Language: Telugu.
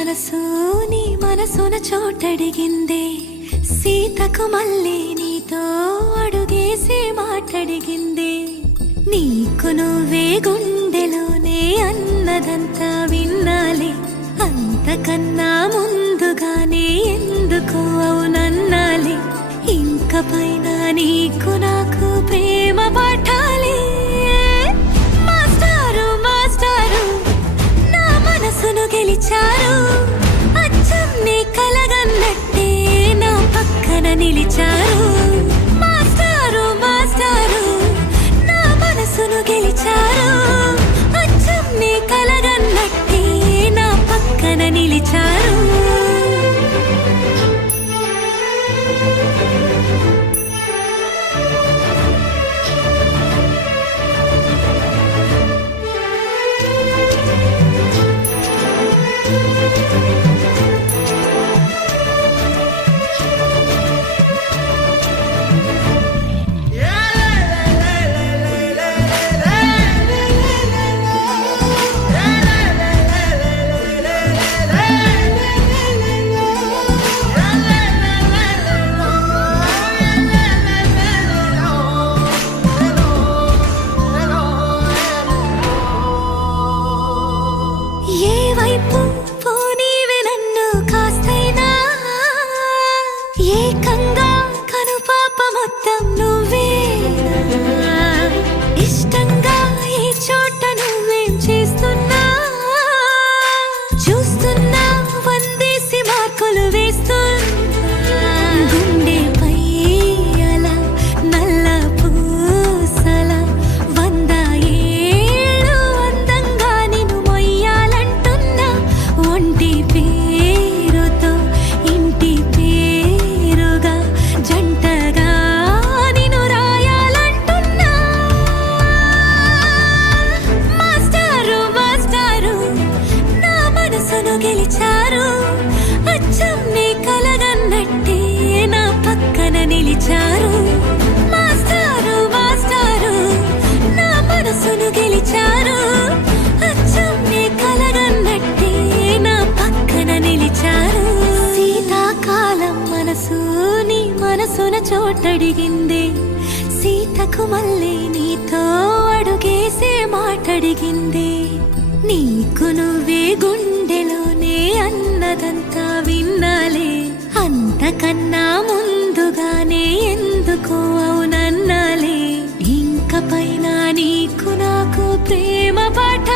మనసు నీ మనసున చోటడిగిందే సీతకు మళ్ళీ నీతో అడుగేసి మాటడిగిందే నీకు నువ్వే గుండెలోనే అన్నదంతా విన్నాలే అంతకన్నా ముందుగానే ఎందుకు అవునన్నాలే ఇంక పైన నీకు నాకు ప్రేమ పాఠాలే మాస్టారు మాస్టారు నా మనసును గెలిచారు అచ్చం నీ కలగన్నట్టే నా పక్కన నిలిచారు మాస్టారు మాస్టారు నా మనసును గెలిచారు అచ్చం నీ కలగన్నట్టే నా పక్కన నిలిచారు ఏకంగా కనుపాప మొత్తం నువ్వే ఇష్టంగా ఈ చోట నువ్వేం చేస్తున్నా చూస్తున్నా వందేసి మార్కులు వేస్తున్నా గుండెపై అలా నల్ల పూసల 100 ఏళ్ళు అందంగా నిన్ను మొయ్యాలంటున్నా ఒంటి పేరుతో ఇంటి జంటగా నిన్ను రాయాలంటున్నా మాస్టారు మాస్టారు నా మనసును గెలిచారు అచ్చం నీ కలగన్నట్టే నా పక్కన నిలిచారు మాస్టారు మాస్టారు నా మనసును గెలిచారు అచ్చం నీ కలగన్నట్టే నా పక్కన నిలిచారు శీతాకాలం మనసు మనసున చోటడిగిందే సీతకు మళ్ళీ నీతో అడుగేసే మాటడిగిందే నీకు నువ్వే గుండెలోనే అన్నదంతా విన్నాలే అంతకన్నా ముందుగానే ఎందుకు అవునన్నాలే ఇంక పైన నీకు నాకు ప్రేమ పాఠ